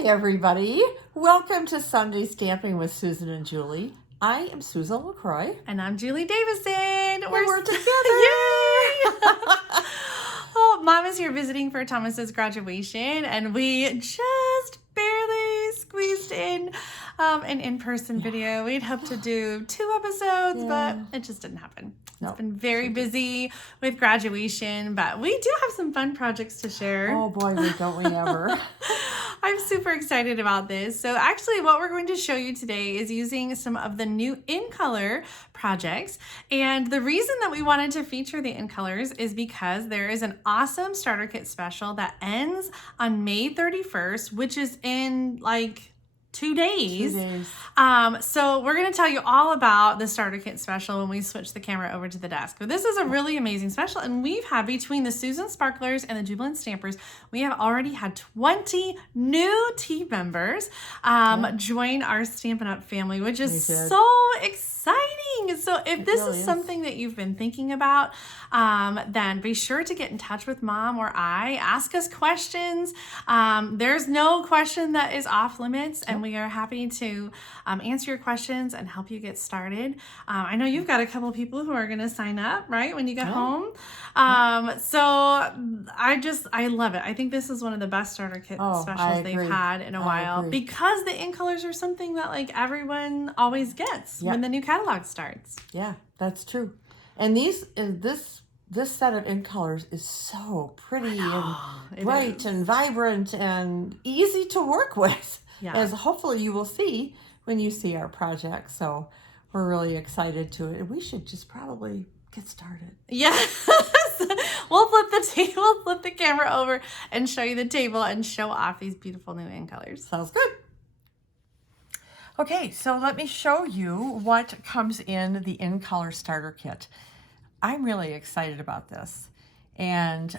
Hi, everybody. Welcome to Sunday Stamping with Susan and Julie. I am Susan LaCroix. And I'm Julie Davison. And we're together. Yay! Oh, Mom is here visiting for Thomas's graduation, and we just barely squeezed in an in-person video. We'd hoped to do 2 episodes, but it just didn't happen. It's been very busy with graduation, but we do have some fun projects to share. Oh boy, don't we ever. I'm super excited about this. So actually what we're going to show you today is using some of the new in color projects. And the reason that we wanted to feature the in colors is because there is an awesome starter kit special that ends on May 31st, which is in like 2 days. 2 days. So we're going to tell you all about the starter kit special when we switch the camera over to the desk. But this is a really amazing special, and we've had, between the Susan Sparklers and the Jubilant Stampers, we have already had 20 new team members join our Stampin' Up family, which is so exciting. So if this is something that you've been thinking about, then be sure to get in touch with Mom or I. Ask us questions. There's no question that is off limits, and we are happy to answer your questions and help you get started. I know you've got a couple people who are going to sign up, right, when you get home. So I love it. I think this is one of the best starter kit specials they've had in a while, because the in colors are something that like everyone always gets when the new catalog starts. Yeah, that's true. And this set of in colors is so pretty and bright and vibrant and easy to work with, as hopefully you will see when you see our project. So we're really excited to it. We should just probably get started. Yes. We'll flip the camera over and show you the table and show off these beautiful new in colors. Sounds good. Okay, so let me show you what comes in the in color starter kit. I'm really excited about this, and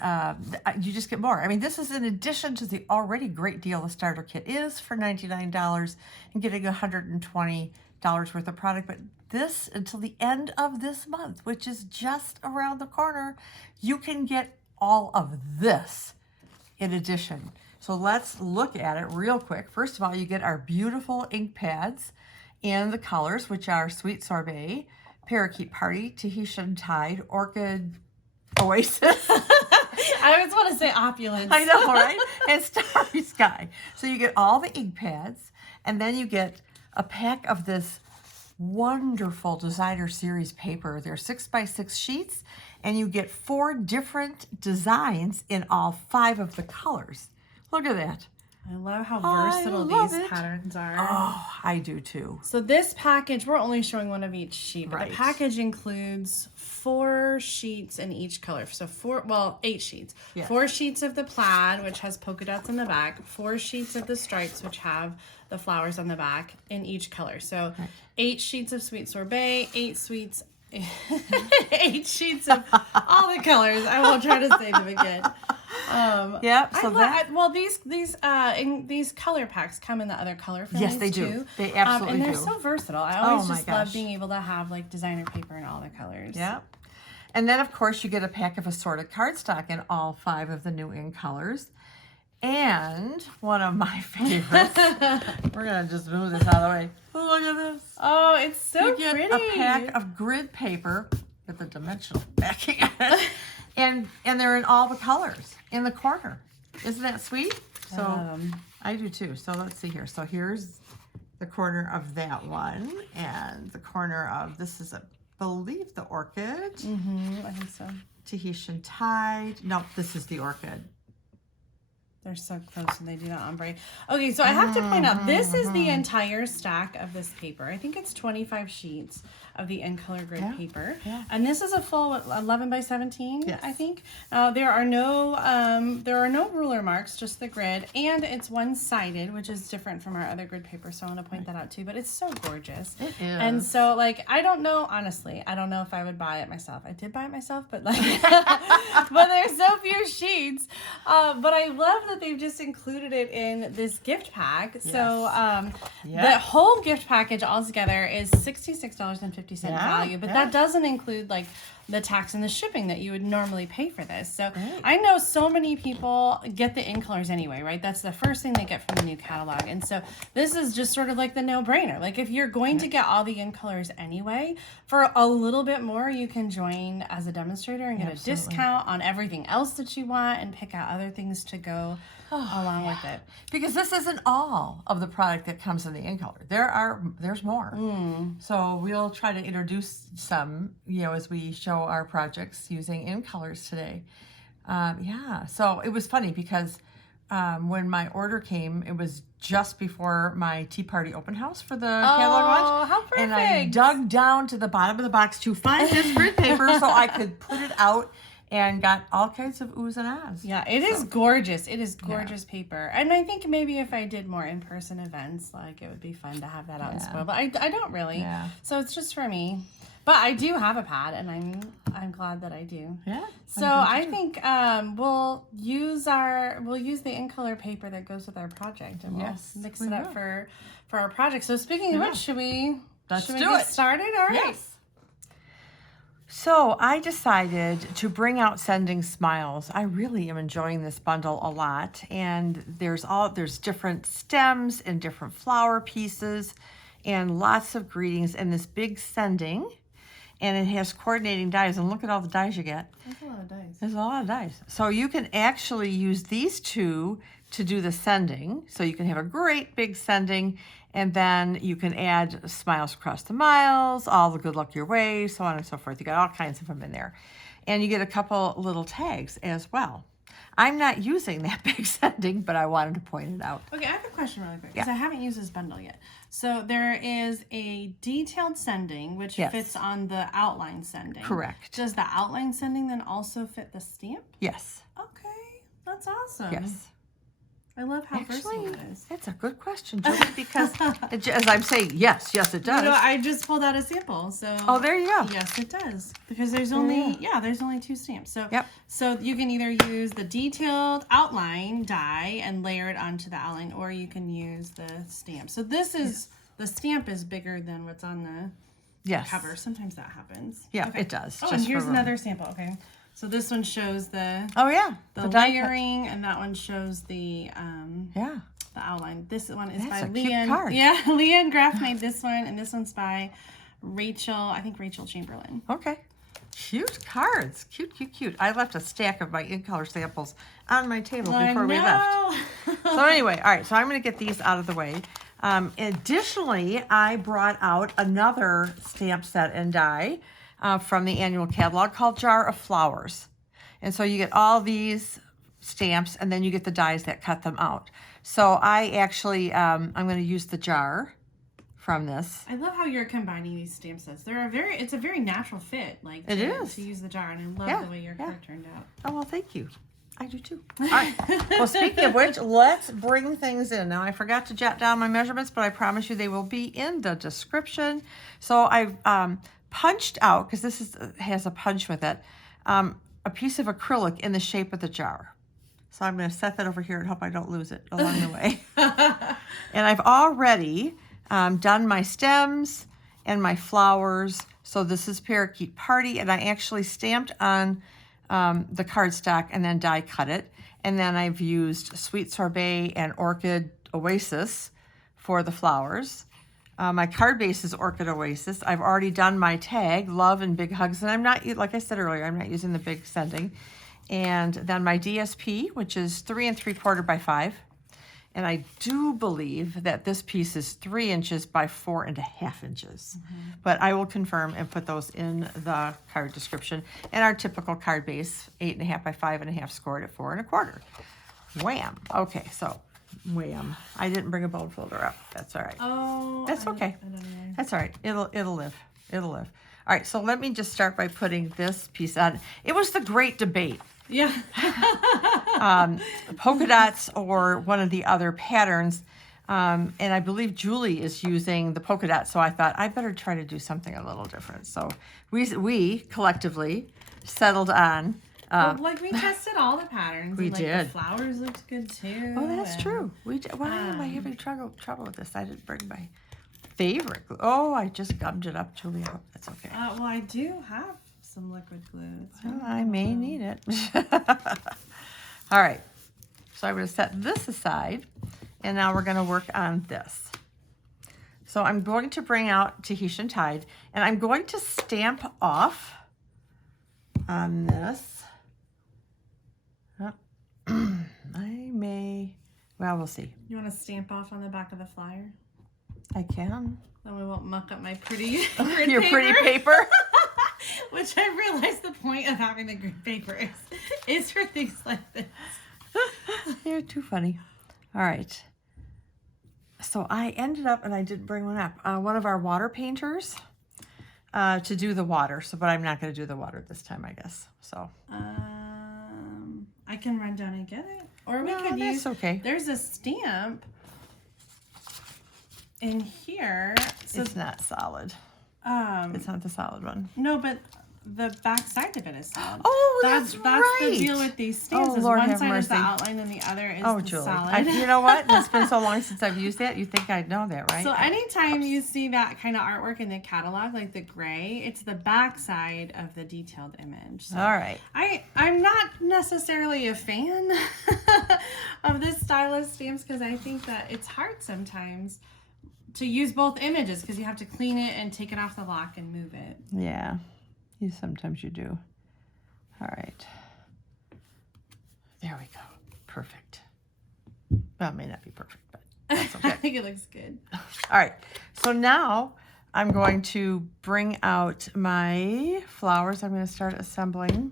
you just get more. I mean, this is in addition to the already great deal the starter kit is for $99 and getting $120 worth of product. But this, until the end of this month, which is just around the corner, you can get all of this in addition. So let's look at it real quick. First of all, you get our beautiful ink pads in the colors, which are Sweet Sorbet, Parakeet Party, Tahitian Tide, Orchid, Oasis. I always want to say opulence. I know, right? And Starry Sky. So you get all the ink pads, and then you get a pack of this wonderful designer series paper. They're 6x6 sheets, and you get 4 different designs in all 5 of the colors. Look at that. I love how versatile these patterns are. Oh, I do too. So this package, we're only showing one of each sheet, but the package includes 4 sheets in each color. So 8 sheets. Yes. 4 sheets of the plaid, which has polka dots on the back, 4 sheets of the stripes, which have the flowers on the back in each color. So 8 sheets of Sweet Sorbet, 8 sheets of all the colors. I won't try to say them again. These color packs come in the other color families. Yes, they do. Too. They absolutely do. And they're so versatile. I always just love being able to have like designer paper in all the colors. Yep. And then of course you get a pack of assorted cardstock in all 5 of the new in colors. And one of my favorites. We're gonna just move this out of the way. Look at this. Oh, it's so pretty. You get a pack of grid paper with the dimensional backing and they're in all the colors in the corner. Isn't that sweet? So I do too. So let's see here. So here's the corner of that one, and the corner of this is, I believe, the Orchid. I think so. Tahitian Tide. No, this is the Orchid. They're so close and they do not ombre. Okay, so I have to point out, this is the entire stack of this paper. I think it's 25 sheets of the in color grid paper. Yeah. And this is a full 11 by 17, I think. There are no ruler marks, just the grid, and it's one-sided, which is different from our other grid paper, so I want to point that out too, but it's so gorgeous. It is. And so, like, I don't know, honestly, I don't know if I would buy it myself. I did buy it myself, but like, but there's so few sheets. But I love that they've just included it in this gift pack. Yes. So Yep. the whole gift package altogether is $66.50 Yeah, value, but yeah. that doesn't include like the tax and the shipping that you would normally pay for this. So Right. I know so many people get the in colors anyway, right? That's the first thing they get from the new catalog. And so this is just sort of like the no-brainer. Like if you're going to get all the in colors anyway, for a little bit more, you can join as a demonstrator and get Absolutely. a discount on everything else that you want and pick out other things to go along with it. Because this isn't all of the product that comes in the in color. There's more. So we'll try to introduce some, as we show our projects using in colors today. So it was funny because when my order came, it was just before my Tea Party open house for the catalog launch. Oh, how perfect. And I dug down to the bottom of the box to find this grid paper so I could put it out, and got all kinds of oohs and ahs. Yeah, it is gorgeous. It is gorgeous paper. And I think maybe if I did more in-person events, like it would be fun to have that out and spoil. But I don't really. Yeah. So it's just for me. But I do have a pad, and I'm glad that I do. Yeah. So I think we'll use the in color paper that goes with our project, and we'll mix it up for our project. So speaking of which, should we Let's do get it. started? All right. Yes. So I decided to bring out Sending Smiles. I really am enjoying this bundle a lot, and there's different stems and different flower pieces and lots of greetings and this big sending, and it has coordinating dies, and look at all the dies you get. That's a lot of dice. There's a lot of dies. So you can actually use these two to do the sending. So you can have a great big sending, and then you can add smiles across the miles, all the good luck your way, so on and so forth. You got all kinds of them in there. And you get a couple little tags as well. I'm not using that big sending, but I wanted to point it out. Okay, I have a question really quick because I haven't used this bundle yet. So there is a detailed sending which fits on the outline sending. Correct. Does the outline sending then also fit the stamp? Yes. Okay, that's awesome. Yes. I love how versatile Actually, it is. that's a good question, Julie, because as I'm saying, yes, it does. I just pulled out a sample, so. Oh, there you go. Yes, it does because there's only there's only 2 stamps. So so you can either use the detailed outline die and layer it onto the outline, or you can use the stamp. So this is the stamp is bigger than what's on the cover. Sometimes that happens. Yeah, it does. Oh, and here's another sample. Okay. So this one shows the the layering, and that one shows the the outline. This one is by Leanne. Card. Yeah, Leanne Graff made this one, and this one's by Rachel Chamberlain. Okay. Cute cards. Cute. I left a stack of my in-color samples on my table before we left. So anyway, all right, so I'm going to get these out of the way. Additionally, I brought out another stamp set and die from the annual catalog called Jar of Flowers. And so you get all these stamps, and then you get the dies that cut them out. So I actually, I'm going to use the jar from this. I love how you're combining these stamp sets. It's a very natural fit, like it is to use the jar, and I love the way your card turned out. Oh, well, thank you. I do too. All right. Well, speaking of which, let's bring things in. Now, I forgot to jot down my measurements, but I promise you they will be in the description. So I've punched out, because this has a punch with it, a piece of acrylic in the shape of the jar. So I'm going to set that over here and hope I don't lose it along the way. And I've already done my stems and my flowers. So this is Parakeet Party, and I actually stamped on the cardstock and then die cut it. And then I've used Sweet Sorbet and Orchid Oasis for the flowers. My card base is Orchid Oasis. I've already done my tag, Love and Big Hugs, and I'm not, like I said earlier, I'm not using the big sending. And then my DSP, which is 3 3/4 by 5. And I do believe that this piece is 3 inches by 4.5 inches. But I will confirm and put those in the card description. And our typical card base, 8.5 by 5.5, scored at 4 1/4. Wham. Okay, so wham. I didn't bring a bone folder up. That's all right. Oh, that's okay. I don't know. That's all right. It'll live. It'll live. All right, so let me just start by putting this piece on. It was the great debate. Yeah. Polka dots or one of the other patterns. And I believe Julie is using the polka dot, so I thought I better try to do something a little different. So we collectively settled on Like we tested all the patterns. We and, like, did. The flowers looked good too. Oh, that's and- true. We did. Why am I having trouble with this? I didn't bring my favorite glue. Oh, I just gummed it up, Julie. I hope that's okay. Well, I do have some liquid glue. Well, I may need it. All right. So I'm going to set this aside, and now we're going to work on this. So I'm going to bring out Tahitian Tide, and I'm going to stamp off on this. I may, well, we'll see. You want to stamp off on the back of the flyer? I can. Then we won't muck up my pretty grid Your paper. pretty paper. Which I realized the point of having the grid paper is for things like this. You're too funny. All right. So I ended up, and I did bring one up, one of our water painters to do the water. So, but I'm not going to do the water this time, I guess. So. I can run down and get it. Or we No, could that's use, okay. There's a stamp in here. So, It's not solid. It's not the solid one. no, but the back side of it is solid. Oh, that's right. That's the deal with these stamps. Oh, Is Lord one have side is the mercy. outline and the other is Oh, the Julie. solid. You know what? It's been so long since I've used that. You think I'd know that, right? So anytime you see that kind of artwork in the catalog, like the gray, it's the back side of the detailed image. So All right. I'm not necessarily a fan of this style of stamps because I think that it's hard sometimes to use both images because you have to clean it and take it off the lock and move it. Yeah. Sometimes you do. All right. There we go. Perfect. Well, it may not be perfect, but that's okay. I think it looks good. All right. So now I'm going to bring out my flowers. I'm going to start assembling.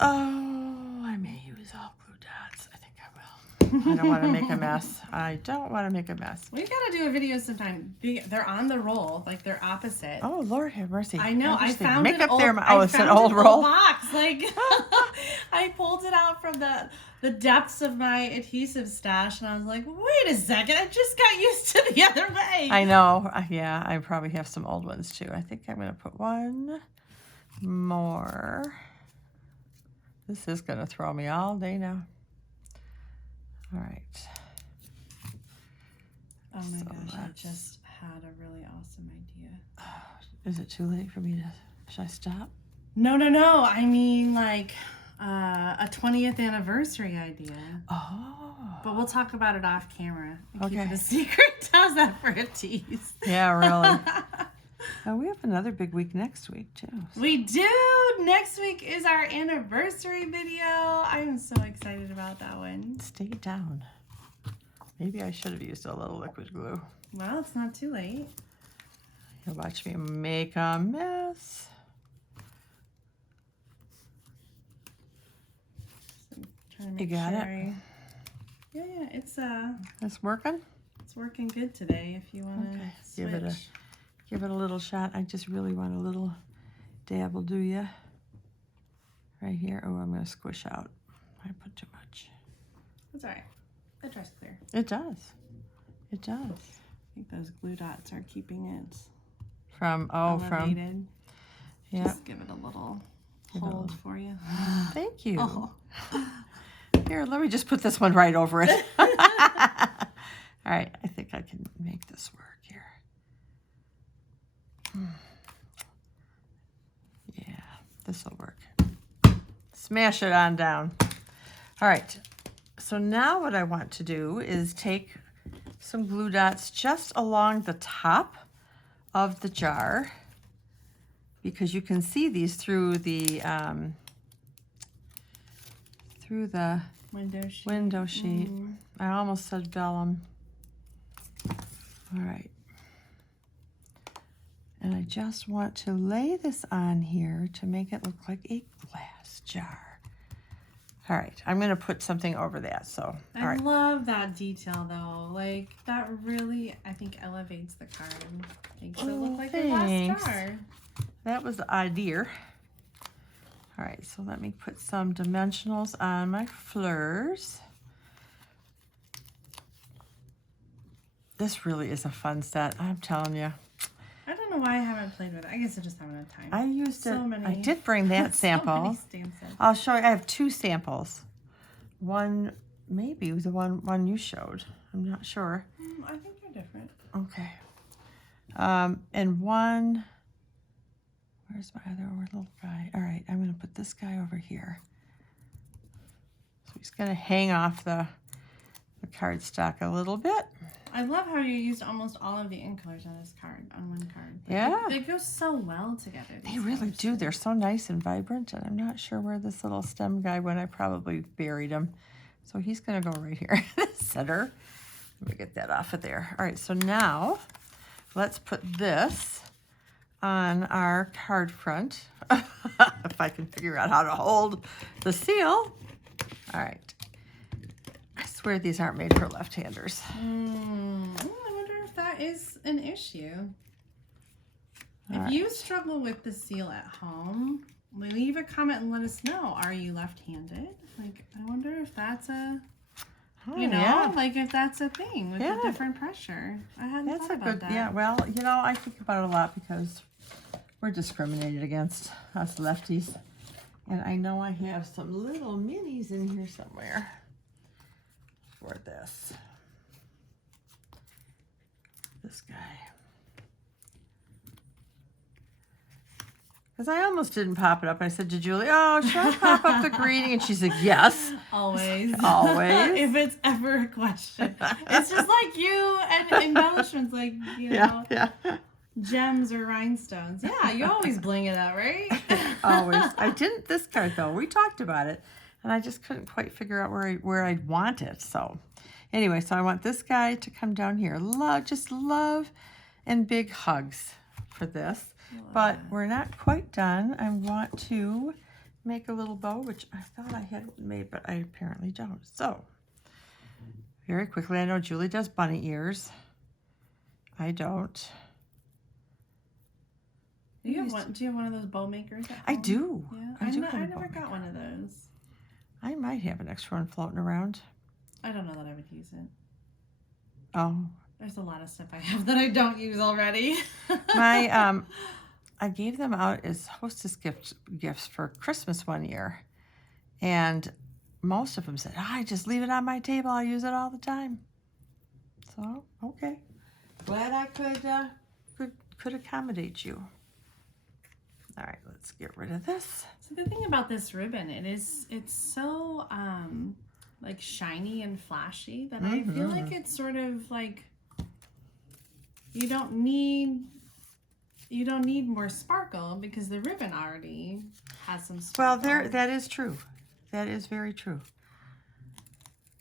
Oh, I may use all glue dots. I think I will. I don't want to make a mess. I don't want to make a mess. We gotta do a video sometime. They're on the roll, like they're opposite. Oh, Lord have mercy. I know. I Interesting. found Make an up old, there. Oh, it's an found old roll. box. Like I pulled it out from the depths of my adhesive stash, and I was like, "Wait a second! I just got used to the other way." I know. Yeah, I probably have some old ones too. I think I'm going to put one more. This is going to throw me all day now. All right. Oh my So gosh! I that's- just had a really awesome idea. Is it too late for me to? Should I stop? No. I mean, like a 20th anniversary idea. Oh. But we'll talk about it off camera. And keep Okay. it a secret. How's that for a tease? Yeah, really. Oh, we have another big week next week too. We do. Next week is our anniversary video. I am so excited about that one. Stay down. Maybe I should have used a little liquid glue. Well, it's not too late. You'll watch me make a mess. Trying to You make got it? sure Yeah, It's working? it's working good today. If you want to Okay. switch. Give it a little shot. I just really want a little dab will do ya. Right here. Oh, I'm going to squish out. I put too much. That's all right. It dries clear. It does. It does. I think those glue dots are keeping it From elevated. yeah. Just give it a little Give it a hold little- for you. Thank you. Oh. Here, let me just put this one right over it. All right, I think I can make this work here. Yeah, this will work. Smash it on down. All right, so now what I want to do is take some glue dots just along the top of the jar, because you can see these through the window sheet. I almost said vellum. All right. And I just want to lay this on here to make it look like a glass jar. All right, I'm going to put something over that. So, all I right. love that detail though. Like that really, I think, elevates the card and makes it look like a glass thanks. jar. That was the idea. All right, so let me put some dimensionals on my fleurs. This really is a fun set, I'm telling you. I don't know why I haven't played with it. I guess I just haven't had time. I used So it. many- I did bring that sample. So many stamp sets. I'll show you. I have 2 samples. One maybe was the one you showed. I'm not sure. I think they're different. Okay. And one. Where's my other little guy? All right, I'm going to put this guy over here. So he's going to hang off the cardstock a little bit. I love how you used almost all of the ink colors on this card, on one card. Like, Yeah. They go so well together. They these really colors. do. They're so nice and vibrant, and I'm not sure where this little stem guy went. I probably buried him. So he's going to go right here in the center. Let me get that off of there. All right, so now let's put this on our card front. If I can figure out how to hold the seal. All right. I swear these aren't made for left-handers. I wonder if that is an issue. All If you struggle with the seal at home, leave a comment and let us know. Are you left-handed? Like, I wonder if that's a, you know, yeah. like if that's a thing with Yeah. the different pressure. I hadn't That's thought a about good, that. yeah, well, you know, I think about it a lot because we're discriminated against, us lefties. And I know I have some little minis in here somewhere for this. This guy. Because I almost didn't pop it up. I said to Julie, oh, should I pop up the greeting? And she said, yes. Always. Always. If it's ever a question. It's just like you and embellishments, like, you know, Yeah. gems or rhinestones. Yeah, you always bling it out, right? Always. I didn't this card though. We talked about it, and I just couldn't quite figure out where I'd want it. So, anyway, so I want this guy to come down here. Just love and big hugs for this. But we're not quite done. I want to make a little bow, which I thought I had made, but I apparently don't. So, very quickly, I know Julie does bunny ears. I don't. Do you have one of those bow makers at home? I do. Yeah, I do I have a never bow got one of those. I might have an extra one floating around. I don't know that I would use it. Oh, There's a lot of stuff I have that I don't use already. my I gave them out as hostess gifts for Christmas one year, and most of them said, I just leave it on my table. I use it all the time. So okay, glad I could accommodate you. All right, let's get rid of this. So the thing about this ribbon, it's so like shiny and flashy that I feel like it's sort of like you don't need more sparkle because the ribbon already has some sparkle. Well, that is true. That is very true.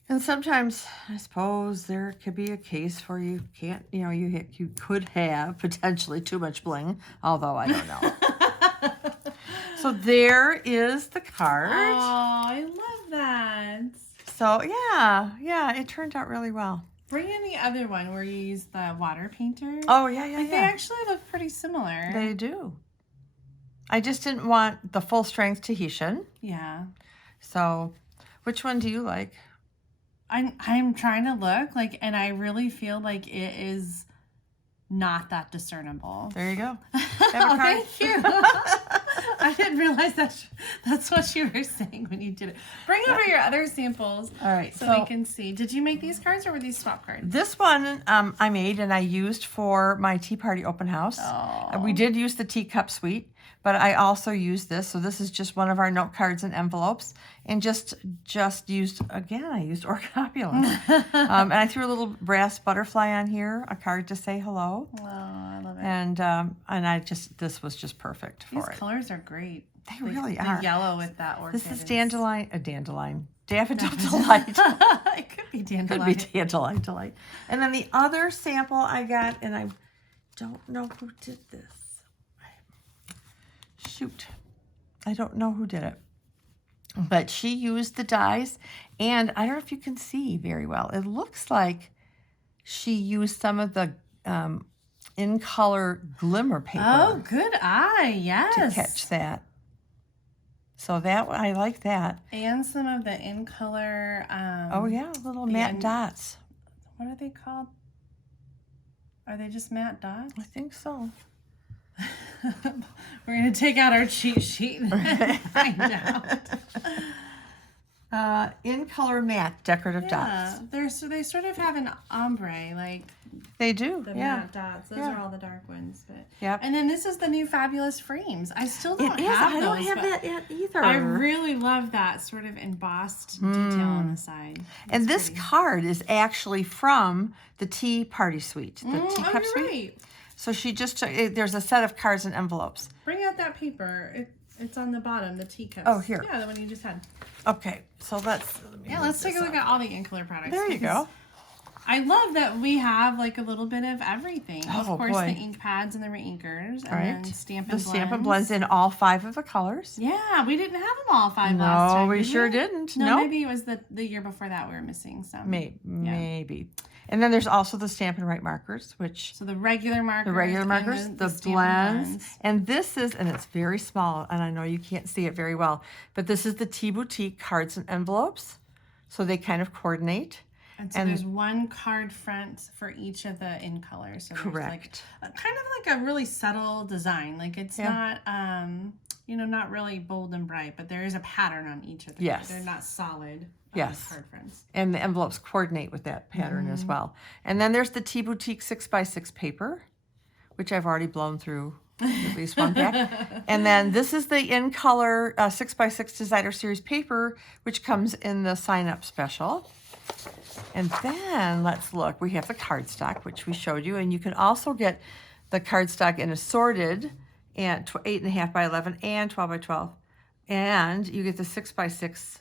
And sometimes I suppose there could be a case where you can't, you could have potentially too much bling, although I don't know. So there is the card. Oh, I love that. So yeah, it turned out really well. Bring in the other one where you use the water painter. Oh yeah. They actually look pretty similar. They do. I just didn't want the full strength Tahitian. Yeah. So, which one do you like? I'm trying to look like, and I really feel like it is not that discernible. There you go. Oh, thank you. I didn't realize that's what you were saying when you did it. Bring over your other samples. All right, so we can see. Did you make these cards or were these swap cards? This one I made and I used for my tea party open house. Oh. We did use the teacup suite, but I also used this. So this is just one of our note cards and envelopes, and just used again. I used Orchid. And I threw a little brass butterfly on here, a card to say hello. Oh, I love it. And this was just perfect for These it. colors are great. They really are. The yellow with that orchid. This is Daffodil Delight. It could be dandelion. Could be Dandelion Delight. And then the other sample I got, and I don't know who did this. Shoot. I don't know who did it. But she used the dies, and I don't know if you can see very well. It looks like she used some of the in color glimmer paper. Oh, good eye. Yes. To catch that. So that I like that. And some of the in color. Oh yeah, little matte dots. What are they called? Are they just matte dots? I think so. We're going to take out our cheat sheet and find out. In color matte decorative dots. They sort of have an ombre, like They do. the Yeah. matte dots. Those Yeah. are all the dark ones. But Yep. And then this is the new fabulous frames. I still don't It is. have I don't those, have but that yet either. I really love that sort of embossed detail on the side. And It's this pretty. card is actually from the Tea Party Suite, the Oh, teacup you're suite. right. So she just took, there's a set of cards and envelopes. Bring out that paper. It's on the bottom, the teacups. Oh, here. Yeah, the one you just had. Okay, so let's Take a look at all the in color products. There you because go. I love that we have like a little bit of everything. Oh, Of course, boy. the ink pads and the reinkers, and All right. then Stampin' The blends. Stampin' blends in all 5 of the colors. Yeah, we didn't have them all 5 No, last time. we did sure didn't. No, Nope. maybe it was the year before that we were missing some. Maybe. And then there's also the Stampin' Right markers, which So the regular markers. the regular and markers, the Stampin' blends, and this is, and it's very small, and I know you can't see it very well, but this is the Tea Boutique cards and envelopes, so they kind of coordinate. And so there's one card front for each of the in colors. So Correct. There's like kind of like a really subtle design. Like it's not, not really bold and bright, but there is a pattern on each of them. Yes. They're not solid card fronts. And the envelopes coordinate with that pattern as well. And then there's the Tea Boutique 6x6 paper, which I've already blown through at least one pack. And then this is the in color 6x6 designer series paper, which comes in the sign up special. And then let's look, we have the cardstock, which we showed you, and you can also get the cardstock in assorted and 8.5 by 11 and 12 by 12. And you get the 6x6,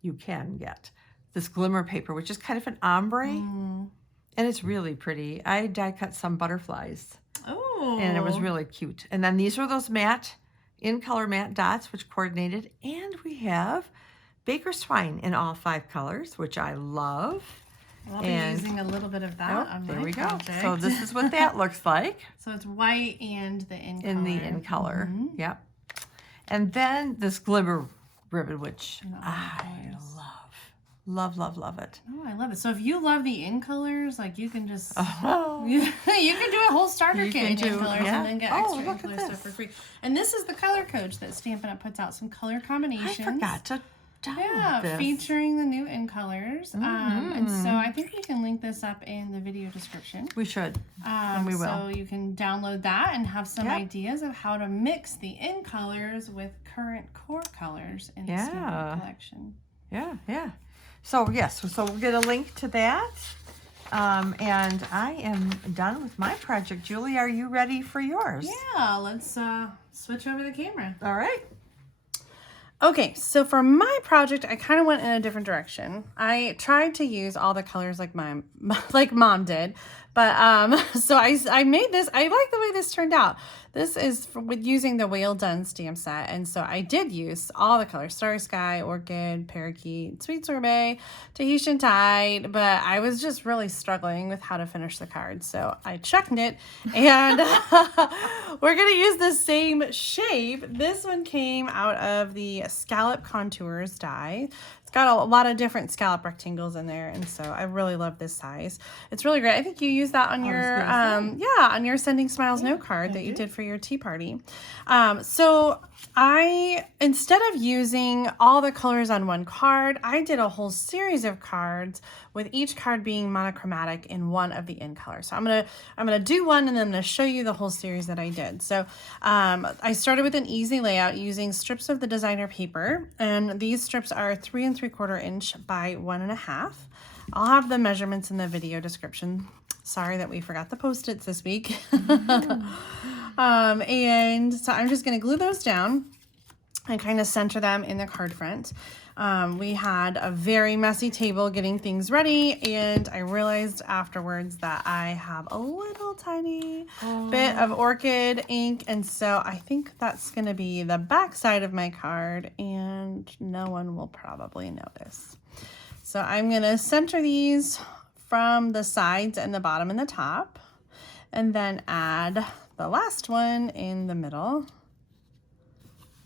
you can get this glimmer paper, which is kind of an ombre. And it's really pretty. I die cut some butterflies. Oh. And it was really cute. And then these are those matte, in color matte dots, which coordinated. And we have Baker's Twine in all 5 colors, which I love. I'll be using a little bit of that on my there we go. project. So this is what that looks like So it's white and the in color. in the in color. Yep. And then this glimmer ribbon, which I love. Love it. Oh, I love it. So if you love the in colors, like you can just Oh. you can do a whole starter kit in do- colors yeah. and then get Oh, extra look in at color this. stuff for free. And this is the color coach that Stampin' Up puts out, some color combinations. I forgot to download this. featuring the new in colors. And so I think we can link this up in the video description. We should. And we will. So you can download that and have some Yep. ideas of how to mix the in colors with current core colors in the Yeah. Stampin' collection. Yeah. So yes, so we'll get a link to that. And I am done with my project. Julie, are you ready for yours? Yeah, let's switch over the camera. All right. Okay, so for my project, I kind of went in a different direction. I tried to use all the colors like mom did, but so I made this. I like the way this turned out. This is with using the Whale Done stamp set, and so I did use all the colors: Starry Sky, Orchid, Parakeet, Sweet Sorbet, Tahitian Tide, but I was just really struggling with how to finish the card, so I chucked it, and we're gonna use the same shape. This one came out of the Scallop Contours die. It's got a lot of different scallop rectangles in there, and so I really love this size. It's really great. I think you used that on your on your Sending Smiles note card that you did for your tea party. So I, instead of using all the colors on one card, I did a whole series of cards with each card being monochromatic in one of the in colors. So I'm gonna do one and then I'm gonna show you the whole series that I did. So I started with an easy layout using strips of the designer paper, and these strips are 3 3/4 inch by 1.5. I'll have the measurements in the video description. Sorry that we forgot the Post-its this week. And so I'm just going to glue those down and kind of center them in the card front. We had a very messy table getting things ready, and I realized afterwards that I have a little tiny bit of Orchid ink, and so I think that's going to be the back side of my card, and no one will probably notice. So I'm going to center these from the sides and the bottom and the top, and then add the last one in the middle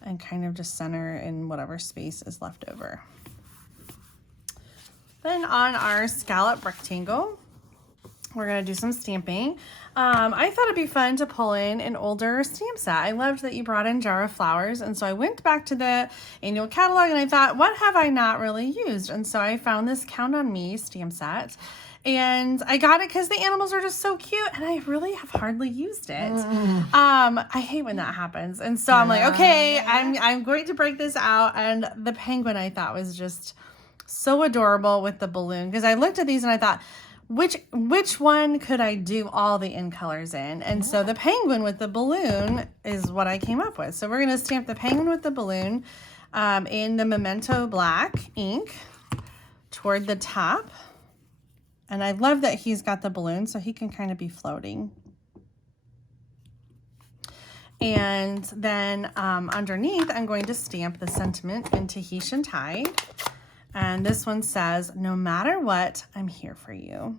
and kind of just center in whatever space is left over. Then on our scallop rectangle, we're going to do some stamping. I thought it'd be fun to pull in an older stamp set. I loved that you brought in Jar of Flowers. And so I went back to the annual catalog and I thought, what have I not really used? And so I found this Count on Me stamp set. And I got it because the animals are just so cute and I really have hardly used it. I hate when that happens. And so I'm like, okay, I'm going to break this out. And the penguin I thought was just so adorable with the balloon. Because I looked at these and I thought, which one could I do all the in colors in? And so the penguin with the balloon is what I came up with. So we're going to stamp the penguin with the balloon in the Memento Black ink toward the top. And I love that he's got the balloon so he can kind of be floating. And then underneath, I'm going to stamp the sentiment in Tahitian Tide. And this one says, no matter what, I'm here for you.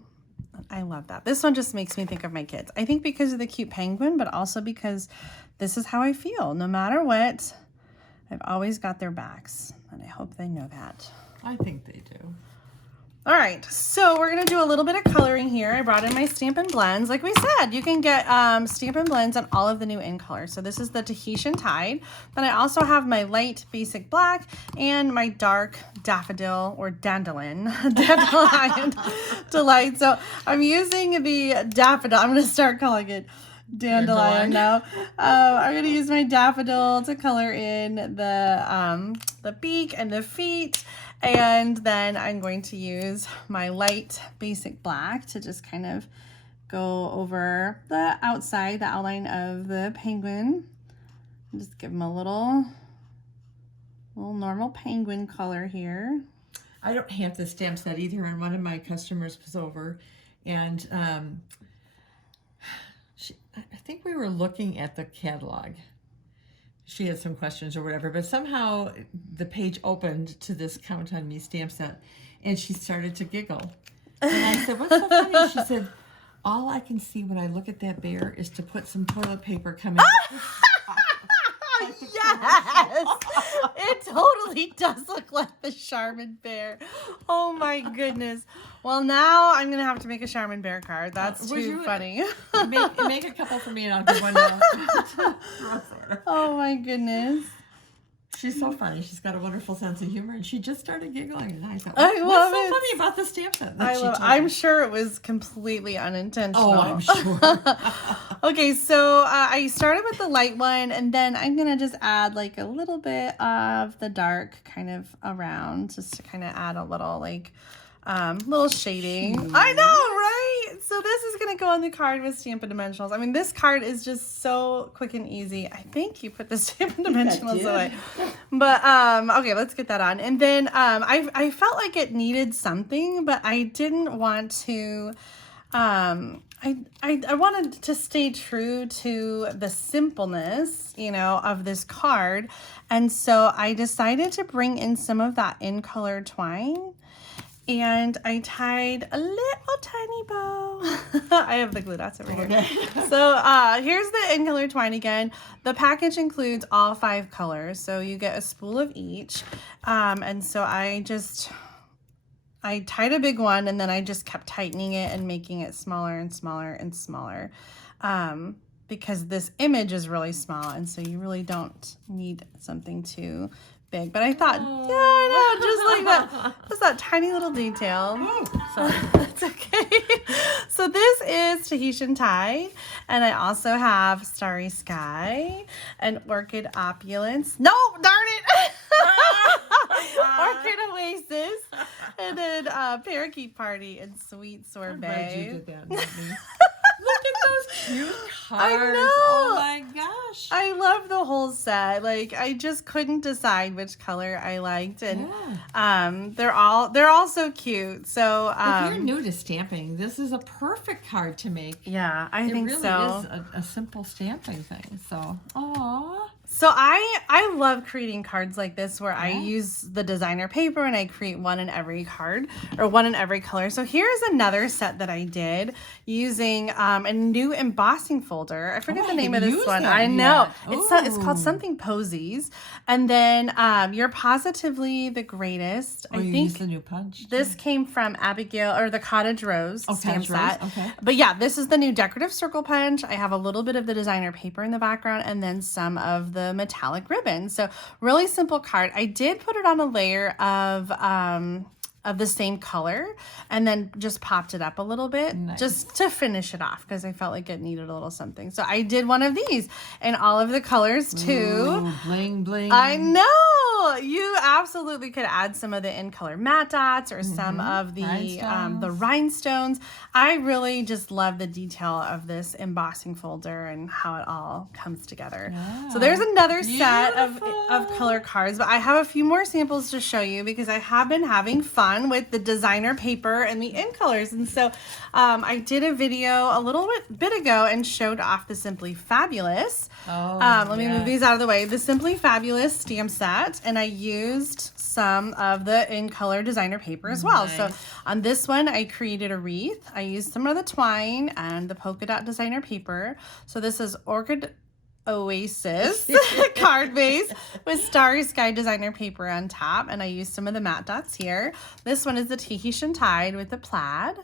I love that. This one just makes me think of my kids. I think because of the cute penguin, but also because this is how I feel. No matter what, I've always got their backs. And I hope they know that. I think they do. All right, so we're gonna do a little bit of coloring here. I brought in my Stampin' Blends. Like we said, you can get Stampin' Blends on all of the new in colors. So this is the Tahitian Tide. Then I also have my light basic black and my dark daffodil or dandelion delight. So I'm using the daffodil. I'm gonna start calling it dandelion now. I'm gonna use my daffodil to color in the beak and the feet. And then I'm going to use my light basic black to just kind of go over the outside, the outline of the penguin. And just give him a little normal penguin color here. I don't have the stamp set either, and one of my customers was over, and I think we were looking at the catalog. She had some questions or whatever, but somehow the page opened to this Count on Me stamp set, and she started to giggle. And I said, what's so funny? She said, all I can see when I look at that bear is to put some toilet paper coming Yes! It totally does look like the Charmin bear. Oh my goodness. Well, now I'm going to have to make a Charmin bear card. That's too funny. Make a couple for me and I'll give one to Rosa. Oh my goodness. She's so funny. She's got a wonderful sense of humor, and she just started giggling. And I thought, what's so funny about the stamp set? I'm sure it was completely unintentional. Oh, I'm sure. Okay, so I started with the light one, and then I'm going to just add like a little bit of the dark kind of around, just to kind of add a little like little shading. I know, right? So this is going to go on the card with Stampin' Dimensionals. I mean, this card is just so quick and easy. I think you put the Stampin' Dimensionals away. But, okay, let's get that on. And then I felt like it needed something, but I didn't want to, I wanted to stay true to the simpleness, you know, of this card. And so I decided to bring in some of that in color twine. And I tied a little tiny bow. I have the glue dots over here. So here's the in color twine again. The package includes all 5 colors. So you get a spool of each. And so I tied a big one, and then I just kept tightening it and making it smaller and smaller and smaller. Because this image is really small, and so you really don't need something too big. But I thought, yeah, I know, just like that. Just that tiny little detail. So that's okay. So this is Tahitian Tide, and I also have Starry Sky and Orchid Opulence. No, darn it! Orchid Oasis, and then Parakeet Party and Sweet Sorbet. I'm glad you did that, not me. Look at those cute cards. I know. Oh my gosh. I love the whole set. Like, I just couldn't decide which color I liked, and they're all so cute. So if you're new to stamping, this is a perfect card to make. Yeah, I think so. It really is a simple stamping thing. So, aww. So I love creating cards like this where I use the designer paper and I create one in every card or one in every color. So here's another set that I did using a new embossing folder. I forget the name of this one. I know. It's called something Posies. And then You're Positively the Greatest. I think you used the new punch. This came from Abigail or the Cottage Rose stamp set. Okay. But yeah, this is the new decorative circle punch. I have a little bit of the designer paper in the background and then some of the metallic ribbon. So really simple card. I did put it on a layer of the same color and then just popped it up a little bit just to finish it off because I felt like it needed a little something. So I did one of these in all of the colors too. Ooh, bling bling. I know. You absolutely could add some of the in color matte dots or some of the rhinestones. I really just love the detail of this embossing folder and how it all comes together. Yeah. So there's another set of color cards, but I have a few more samples to show you because I have been having fun with the designer paper and the in colors. And so I did a video a little bit ago and showed off the Simply Fabulous. Let me move these out of the way. The Simply Fabulous stamp set, and I used some of the in color designer paper as well. So on this one, I created a wreath. I used some of the twine and the polka dot designer paper. So this is Orchid Oasis card base with Starry Sky designer paper on top, and I used some of the matte dots here. This one is the Tahitian Tide with the plaid,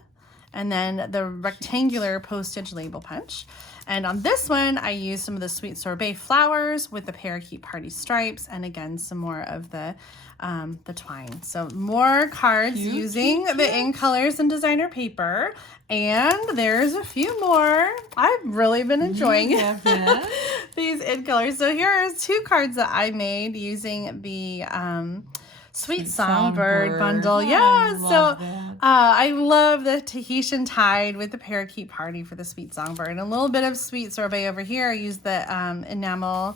and then the rectangular postage label punch. And on this one, I used some of the Sweet Sorbet flowers with the Parakeet Party stripes, and again, some more of the twine. So more cards using the in colors and designer paper. And there's a few more. I've really been enjoying these in colors. So here are 2 cards that I made using the Sweet Songbird bundle. I love the Tahitian Tide with the Parakeet Party for the Sweet Songbird. And a little bit of Sweet Sorbet over here. I used the enamel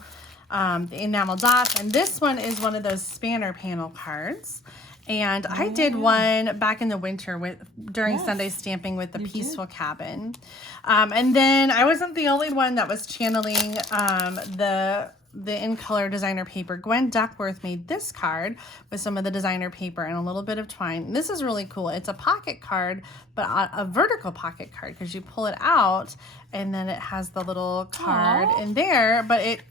dots. And this one is one of those spanner panel cards. And I did one back in the winter during Sunday stamping with the Peaceful Cabin. And then I wasn't the only one that was channeling the in color designer paper. Gwen Duckworth made this card with some of the designer paper and a little bit of twine. And this is really cool. It's a pocket card, but a vertical pocket card because you pull it out and then it has the little card in there, but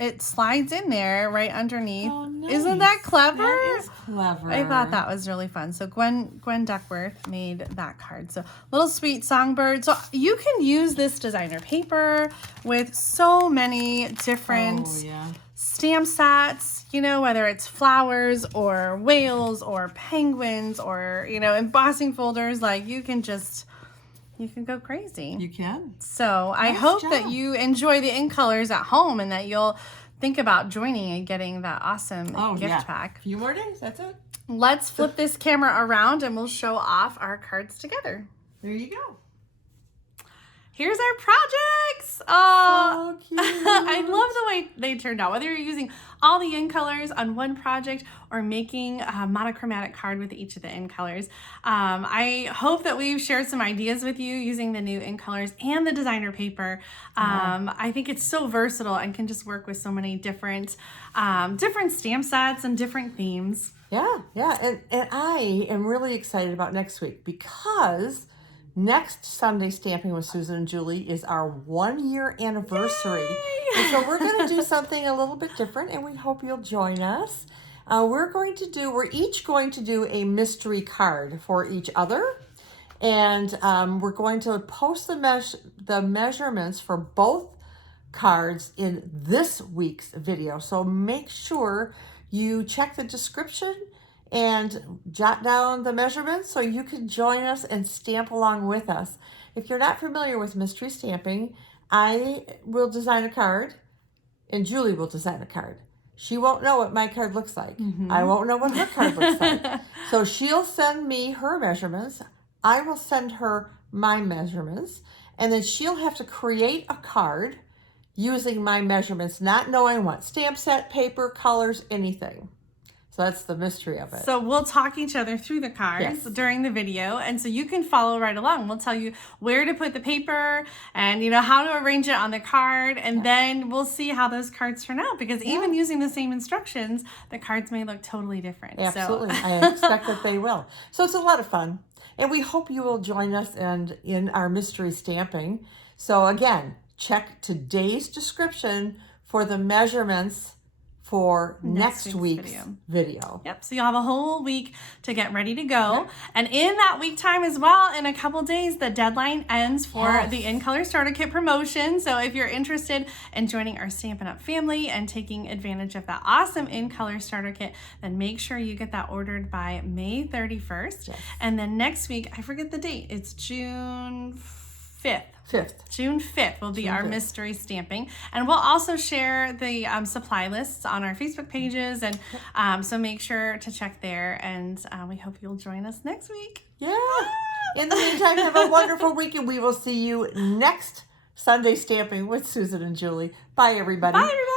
it slides in there right underneath. Oh, nice. Isn't that clever? That is clever. I thought that was really fun. So Gwen Duckworth made that card. So little Sweet Songbird. So you can use this designer paper with so many different stamp sets, whether it's flowers or whales or penguins or, embossing folders. Like you can go crazy. You can. So I hope that you enjoy the in colors at home and that you'll think about joining and getting that awesome gift pack. A few more days, that's it. Let's flip this camera around and we'll show off our cards together. There you go. Here's our projects. Oh, so cute. I love the way they turned out. Whether you're using all the in colors on one project or making a monochromatic card with each of the in colors. I hope that we've shared some ideas with you using the new in colors and the designer paper. I think it's so versatile and can just work with so many different stamp sets and different themes. Yeah. And I am really excited about next week because next Sunday Stamping with Susan and Julie is our 1-year anniversary. Yay! And so we're going to do something a little bit different, and we hope you'll join us. We're each going to do a mystery card for each other. And we're going to post the measurements for both cards in this week's video. So make sure you check the description and jot down the measurements so you can join us and stamp along with us. If you're not familiar with mystery stamping, I will design a card and Julie will design a card. She won't know what my card looks like. I won't know what her card looks like. So she'll send me her measurements. I will send her my measurements. And then she'll have to create a card using my measurements, not knowing what stamp set, paper, colors, anything. So that's the mystery of it. So we'll talk each other through the cards during the video. And so you can follow right along. We'll tell you where to put the paper and, how to arrange it on the card. And then we'll see how those cards turn out. Because even using the same instructions, the cards may look totally different. Absolutely. I expect that they will. So it's a lot of fun. And we hope you will join us in our mystery stamping. So again, check today's description for the measurements for next week's video. Yep, so you'll have a whole week to get ready to go. And in that week time as well, in a couple days, the deadline ends for the In Color Starter Kit promotion. So if you're interested in joining our Stampin' Up! Family and taking advantage of that awesome In Color Starter Kit, then make sure you get that ordered by May 31st. Yes. And then next week, I forget the date, it's June 5th. June 5th will be our mystery stamping. And we'll also share the supply lists on our Facebook pages. And so make sure to check there. And we hope you'll join us next week. Yeah. In the meantime, have a wonderful week. And we will see you next Sunday stamping with Susan and Julie. Bye, everybody. Bye, everybody.